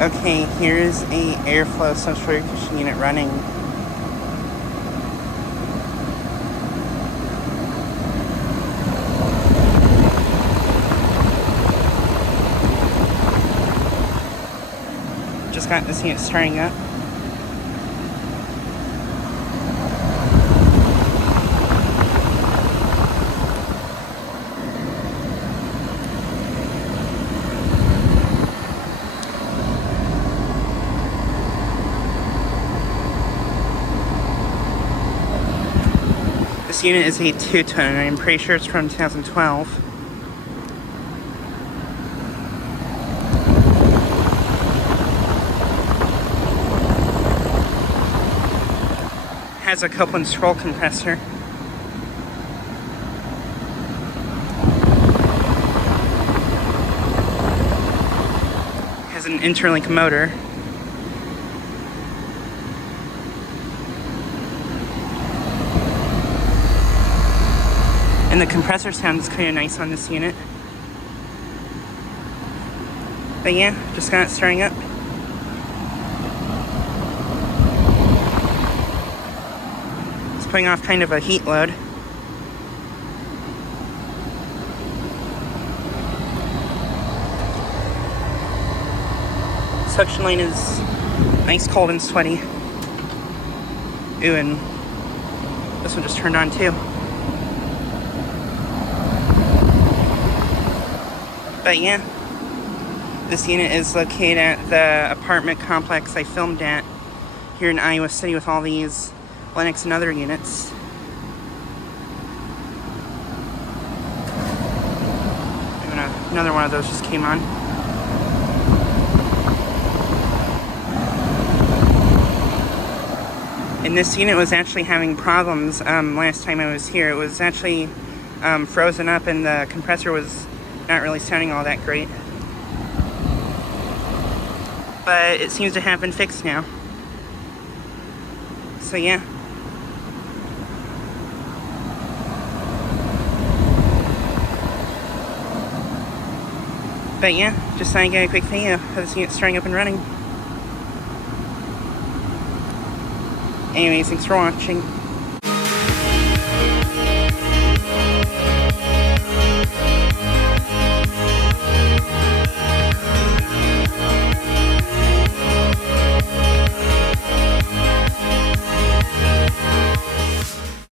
Okay, here's a Aire-Flo central air conditioning unit running. Just got this unit starting up. This unit is a two-ton, and I'm pretty sure it's from 2012. Has a couple and scroll compressor. Has an interlink motor. And the compressor sounds kind of nice on this unit. But yeah, just got it starting up. It's putting off kind of a heat load. Suction line is nice, cold, and sweaty. Ooh, and this one just turned on too. But yeah, this unit is located at the apartment complex I filmed at here in Iowa City with all these Lennox and other units. And another one of those just came on. And this unit was actually having problems last time I was here. It was actually frozen up, and the compressor was not really sounding all that great. But it seems to have been fixed now. So yeah. But yeah, just thought I'd get a quick video of this unit starting up and running. Anyways, thanks for watching.